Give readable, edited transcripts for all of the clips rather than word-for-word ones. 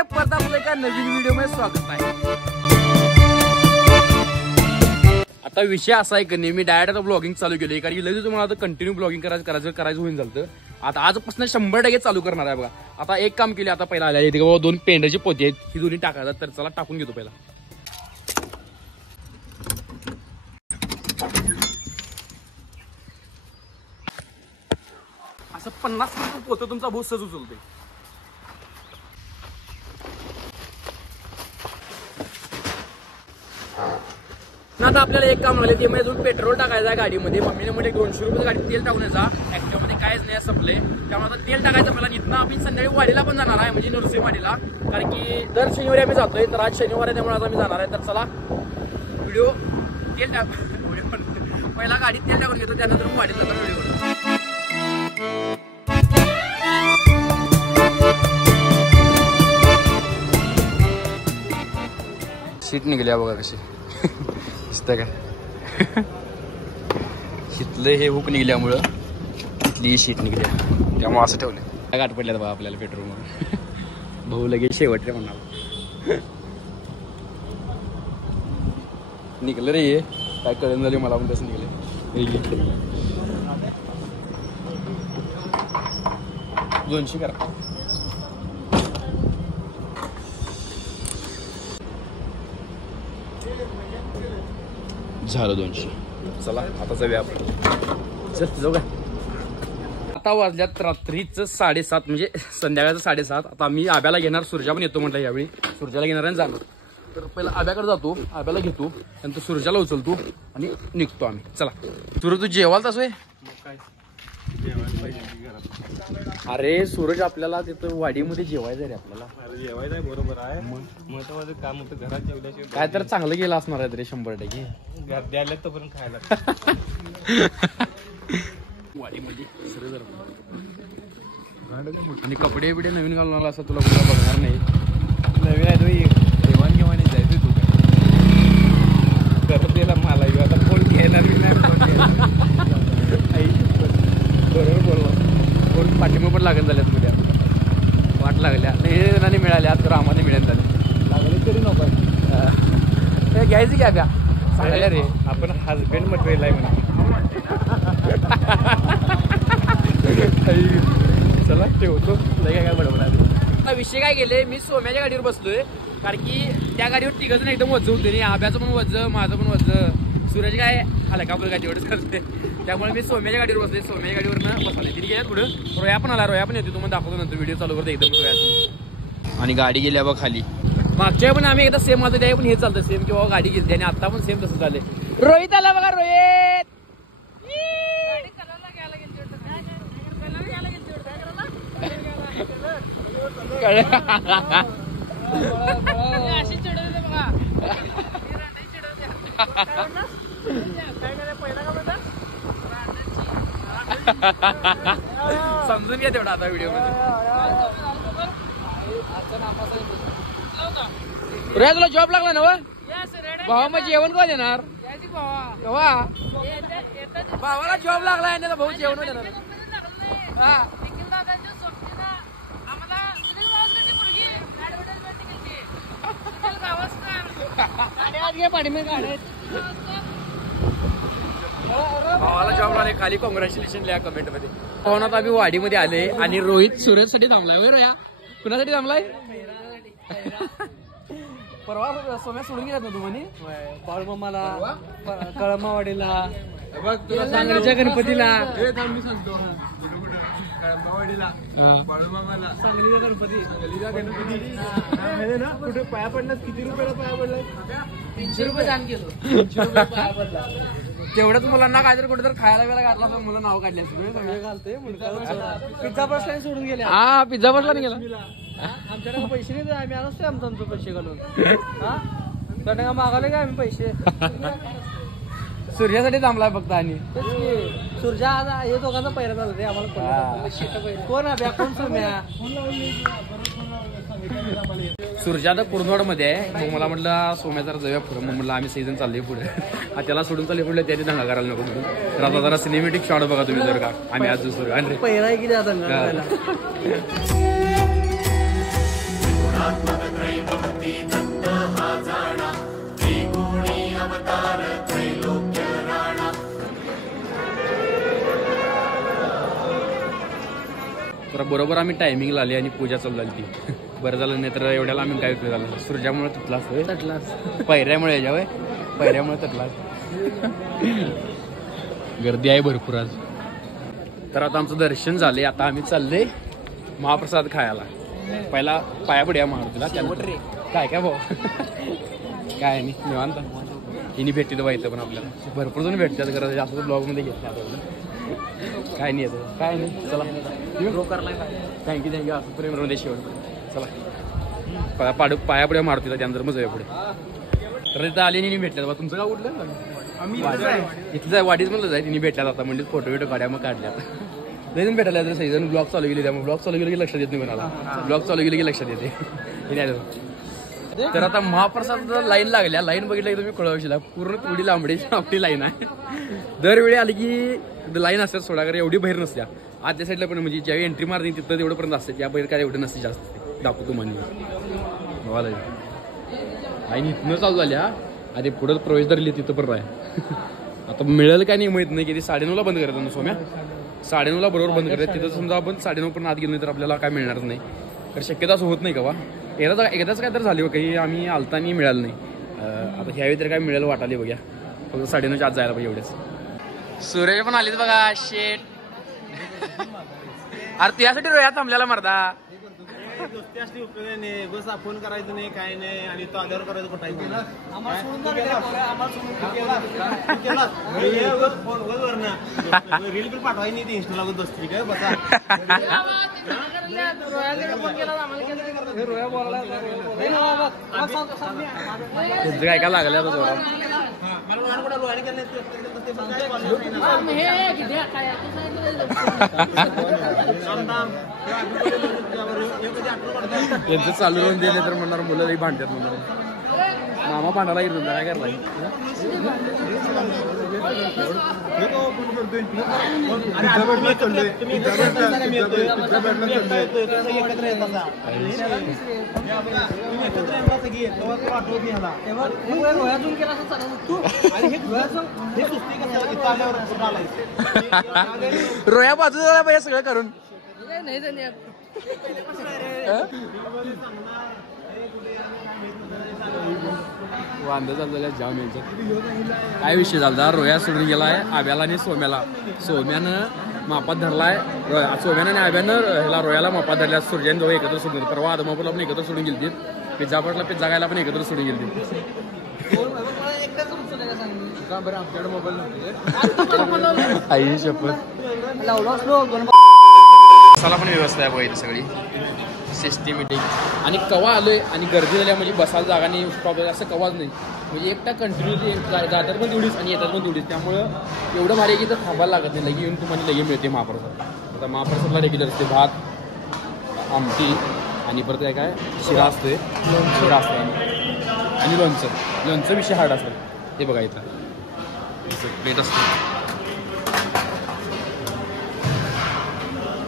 आहे परत आपलं एका नवीन व्हिडिओ मध्ये स्वागत आहे। आता विषय असा आहे की मी डायरेक्ट आता ब्लॉगिंग चालू केली कारण की लगेच तुम्हाला आता कंटिन्यू ब्लॉगिंग करायचं होऊन झालं। आता आजपासून 100% चालू करणार आहे बघा। आता एक काम केले, आता पहिला आल्या इथे 2 पेंड्याची पोती आहेत, ही दोन्ही टाकायचं, तर चला टाकून घेतो पहिला। असं 50 किलो पोतं तुमचा बहुत सहज उचलते। आता आपल्याला एक काम झालं ते म्हणजे अजून पेट्रोल टाकायचं आहे गाडीमध्ये। मम्मीने म्हटले 200 रुपये गाडी तेल टाकून यायचा, ऍक्टिव्हामध्ये कायच नाही संपले, त्यामुळे आता तेल टाकायचं मला। इथनं आम्ही संध्याकाळी वाडीला पण जाणार आहे, म्हणजे नरसिंहवाडीला, कारण की दर शनिवारी आम्ही जातोय, तर आज शनिवार आहे त्यामुळे आज आम्ही जाणार आहे। तर चला व्हिडिओ तेल टाक पहिला गाडीत तेल टाकून घेतो, त्यानंतर वाडीला जाणार व्हिडिओ। शीट निघल्या बघा कशी दिसतं का? इथलं हे हुक निघल्यामुळं इथली शीट निघल्या, त्यामुळे असं ठेवलं। गाठ पडल्यात बघा आपल्याला पेट्रोल म्हणून। भाऊ लगेच शेवट रे म्हणणार निघलं रे, हे काय कळण झाली मला पण तसं निघलं। 200 करा झालं 200। चला आता जाऊया आपण, चल जाऊ का? आता वाजल्यात रात्रीचं 7:30, म्हणजे संध्याकाळचं 7:30। आता मी आब्याला घेणार, सुरजा पण येतो म्हटलं यावेळी, सुरजाला घेणार आणि जाणार। तर पहिला आब्याकडे जातो, आब्याला घेतो, नंतर सुरजाला उचलतो आणि निघतो आम्ही। चला सूरज, तू जेवाल तसं आहे? अरे सूरज, आपल्याला तिथं वाडीमध्ये जेवायचं रे, आपल्याला जेवायचं आहे, बरोबर आहे। महत्वाचं काम होतं, घरात जेवल्याशिवाय काय तर चांगलं गेलं असणार आहे रे 100%। घरात द्यायला तोपर्यंत खायला वाडीमध्ये आणि कपडे बिडे नवीन घालून आला असं तुला कुठला बघणार नाही। नवीन आहे तुम्ही, जेवण घेवाने जायचं तू काय करत गेला मला, आता फोन घ्यायला बी नाही, फोन घ्यायला बरोबर बोलवा। कोण पाठिंबा पण लागत झाल्यात उद्या, वाट लागल्या नाही मिळाल्या, तर आम्हाला मिळेल झाले, लागले तरी नको घ्यायचं घ्या का सांगायला रे, आपण हजबंड मटेरियल आहे म्हणा। चला ठेवतो, काय बडबड आहे। विषय काय गेले, मी सोम्याच्या गाडीवर बसलोय, कारण की त्या गाडीवर तिघं एकदम वज्ज होते नाही, आब्याचं पण वज्ज, माझं पण वज्ज, सूरज काय हलका फुलका तेवढंच करते, त्यामुळे मी सोम्याच्या गाडीवर बसले। सोम्याच्या गाडीवरनं बसले, तिने गेल्या पुढं रोया पण आला, रोया पण येते, तुम्हाला दाखवतो नंतर व्हिडिओ चालू करतो एकदम रोयाचं। आणि गाडी गेल्या बघ खाली, मागच्या पण आम्ही एकदा सेम आता त्या पण हे चालतं सेम, किंवा गाडी घेतली आणि आता पण सेम तसं झाले। रोहित आला बघा, रोहित समजून घ्या तेवढा आता व्हिडिओ मध्ये। रोया तुला जॉब लागला ना भावा, मग जेवण कोण देणार? भावाला जॉब लागलाय ना, भाऊ जेवण देणार। भावाला जॉब लागले, खाली कॉंग्रॅच्युलेशन लिहा कमेंट मध्ये। पवनात आम्ही वाडीमध्ये आले आणि रोहित सूरज साठी थांबलाय। होय रोया, कुणासाठी थांबलाय? परवा सोम्या सोडून गेलात ना तुम्ही बाळूमामाला, कळमावाडीला, सांगलीच्या गणपतीला, सांगलीचा गणपती ना, कुठे पाया पडला? किती रुपयाला पाया पडला? 300 रुपये दान केलं, 300 रुपये पाया पडला। तेवढंच मुलांना काहीतरी कुठे तर खायला वेळेला घातला असं मुलं नाव काढले असते, घालते पिझ्झा बसला सोडून गेले। हा, पिझ्झा बसला नाही गेला, आमच्याकडे पैसे नाही, आम्ही आणतोय आमचं पैसे घालून, हा का मागावले का आम्ही पैसे? सूर्यासाठी थांबलाय फक्त, आणि सूर्या आज हे दोघांचा पहिला झाला ते आम्हाला कोण आहे, कोण सोम्या? सूर्या तर कुर्नवाड मध्ये आहे, मग मला म्हटलं सोम्या जरा जाऊया पुढे, मग म्हटलं आम्ही सीझन चालले पुढे, त्याला सोडून चालले पुढे, त्याने दंगा करायला नको म्हणून। तर आता जरा सिनेमॅटिक शॉट बघा तुम्ही जर का, आम्ही आज दुसरं पहिला की तर बरोबर आम्ही टायमिंगला आली आणि पूजा चालू झाली ती. बरं झालं नाही तर एवढ्याला आम्ही काय उपयोग झालं. सूर्यामुळे तटलास पैऱ्यामुळे याच्यावर पैऱ्यामुळे तटलास. गर्दी आहे भरपूर आज. तर आता आमचं दर्शन झाले. आता आम्ही चालले महाप्रसाद खायला. पहिला पाया पडूया मारुतीला. काय काय भाऊ काय नाही निवांत. तिने भेटली बाईचं पण आपल्याला भरपूर जण भेटतात. गरज जास्त ब्लॉगमध्ये घेतलं आपल्याला काय नाही येतं काय नाही. चला थँक्यू असं प्रेम राहून शेवट. चला पाया पुढे मारुतीला त्यानंतर मजा पुढे. तर तिथं आले नाही भेटल्यात बा. तुमचं गाव उठलं इथलं जाय वाडीच म्हणलं जाय. तिने भेटल्यात आता म्हणजे फोटो बिटो काढ्या मग काढल्या. लईजण भेटायला तर सगळीजण ब्लॉग चालू गेली. त्यामुळे ब्लॉग चालू गेले की लक्षात येत नाही कोणाला. ब्लॉग चालू गेले की लक्षात येते. तर आता महाप्रसाद लाईन लागल्या. लाईन बघितलं की तुम्ही कळवशीला पूर्ण थोडी लांबडी लाईन आहे. दरवेळी आली की लाईन असतात सोडाकर एवढी बाहेर नसत्या. आजच्या साईडला पण म्हणजे ज्यावेळी एंट्री मारते तिथं तेवढंपर्यंत असते. त्या बाहेर काय एवढं नसते जास्त. दाखवतो म्हणजे लाईन इथनं चालू झाल्या. आधी पुढं प्रवेश धरली तिथं पण राह. आता मिळेल काय नाही माहित नाही. की ती 9:30ला बंद करतात ना सोम्या. 9:30ला बरोबर बंद करतात. तिथं समजा आपण 9:30 पण आत गेलो नाही तर आपल्याला काय मिळणार नाही. तर शक्यता असं होत नाही का बा. एकदाच काय तर झाली काही आम्ही आलतानी मिळालं नाही. आता ह्यावेळी तर काय मिळालं वाटाले बघ्या. फक्त 9:30च्या आत जायला पाहिजे एवढेच. सूर्य पण आलीच बघा. शेट अरे तुझ्यासाठी रोया थांबल्याला मरदा. बस फोन करायचं नाही काय नाही आणि तो आल्यावर करायचं कुठायचं रील बिल पाठवायची नाही. ती इंस्टाला बसती काय बसा. काय काय लागलं त्यांचं चालू राहून दिले तर म्हणणार मुलं भांडतात म्हणणार. मामा भांडायला येत काय करायला. रोया बाजूला पाहिजे सगळं करून. वांदा चाललेला जाम यांचं. काय विषय झाला. रोया सोडून गेलाय आब्याला आणि सोम्याला. सोम्यानं मापात धरलाय. सोम्यानं आणि आब्यानं ह्याला रोयाला मापात धरल्या. सूर्याने दोघं एकत्र सोडून. परवा आदमापूरला पण एकत्र सोडून गेली. पिझ्झा पटला पिझ्झा खायला पण एकत्र सोडून गेली. आई शपथ बसायला पण व्यवस्था आहे बघ सगळी सिस्टमॅटिक. आणि कवा आलोय आणि गर्दी झाल्या म्हणजे बसायला जागा नाही प्रॉब्लेम असं कवाच नाही. म्हणजे एकटा कंटिन्युअसली जातात पण तेवढीच आणि येतात पण तेवढीच. त्यामुळं एवढं भारी की तर थांबायला लागत नाही. लगे येऊन तुम्हाला लगे मिळते महाप्रसाद. आता महाप्रसादला रेग्युलर असते भात आमटी आणि परत काय शिरा असते. शिरा असते आणि लोणचं विषय हार्ड असतं. ते बघा इथं प्लेट असते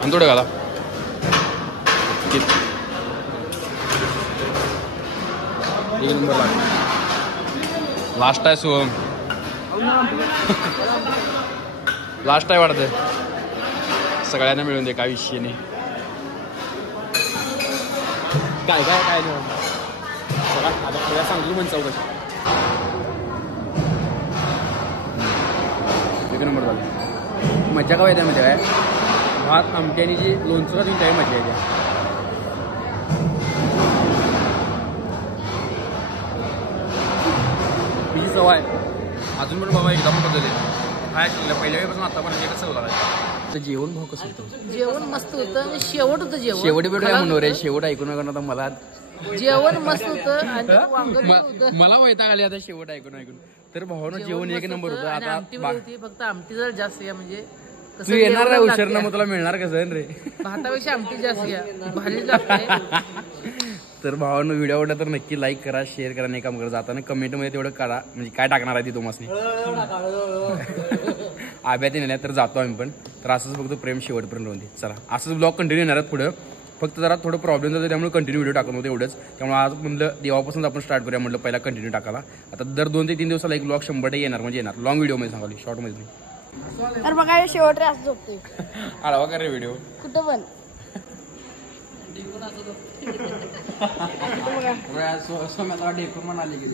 आणि थोडं घाला. एक नंबर लागतो. लास्ट आहे सोहम. लास्ट आहे वाटतं. सगळ्यांना मिळून दे काय विषय नाही. काय काय काय नाही आता सांगतो म्हणजे चौकशी. एक नंबर झाला. मजा का येते म्हणजे काय भात आमटी आणि जी लोणचं का तुम्ही मजा येते. ही सवय अजून पण बाबा एकदम बदलले. काय पहिल्या वेळेपासून आतापर्यंत एकच चव लागला. जेवण भाऊ कसं होतं. जेवण मस्त होतं. शेवट होतं जेवण. शेवटी भेटू काय म्हणून रे. शेवट ऐकून आता मला जेवण मस्त होतं आणि वांग होतं. मला वैताग आली आता शेवट ऐकून. तर भावानं जेवण एक नंबर होतं. आता होती फक्त आमटी जर जास्त आहे म्हणजे तू येणार रे उशीर ना मग तुला मिळणार कसं रे. भातापेक्षा आमटी जास्त आहे. भारी लागते. तर भावानं व्हिडिओ आवडला तर नक्की लाईक करा शेअर करा. नाही काम करा जाताना कमेंटमध्ये तेवढं काढा म्हणजे काय टाकणार आहे ती तुम्हाला आब्यात येणार तर जातो आम्ही पण. तर असंच बघतो प्रेम शेवटपर्यंत राहून दे. चला असंच ब्लॉग कंटिन्यू येणार पुढं. फक्त जरा थोडं प्रॉब्लेम झालं त्यामुळे कंटिन्यू व्हिडिओ टाकत होतं एवढंच. त्यामुळे आज म्हणलं देवापासून आपण स्टार्ट करूया म्हटलं पहिला कंटिन्यू टाकायला. आता दर 2 ते 3 दिवसाला एक ब्लॉग 100% येणार म्हणजे येणार. लॉंग व्हिडिओमध्ये सांगाली शॉर्टमध्ये. तर बघा शेवट रे असं झोपते आळवा का रे व्हिडिओ कुठं पण डेकोर म्हणाले की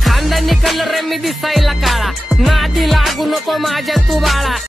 खानदानी कलर मी दिसायला काळा नादी लागू नको माझ्या तू बाळा.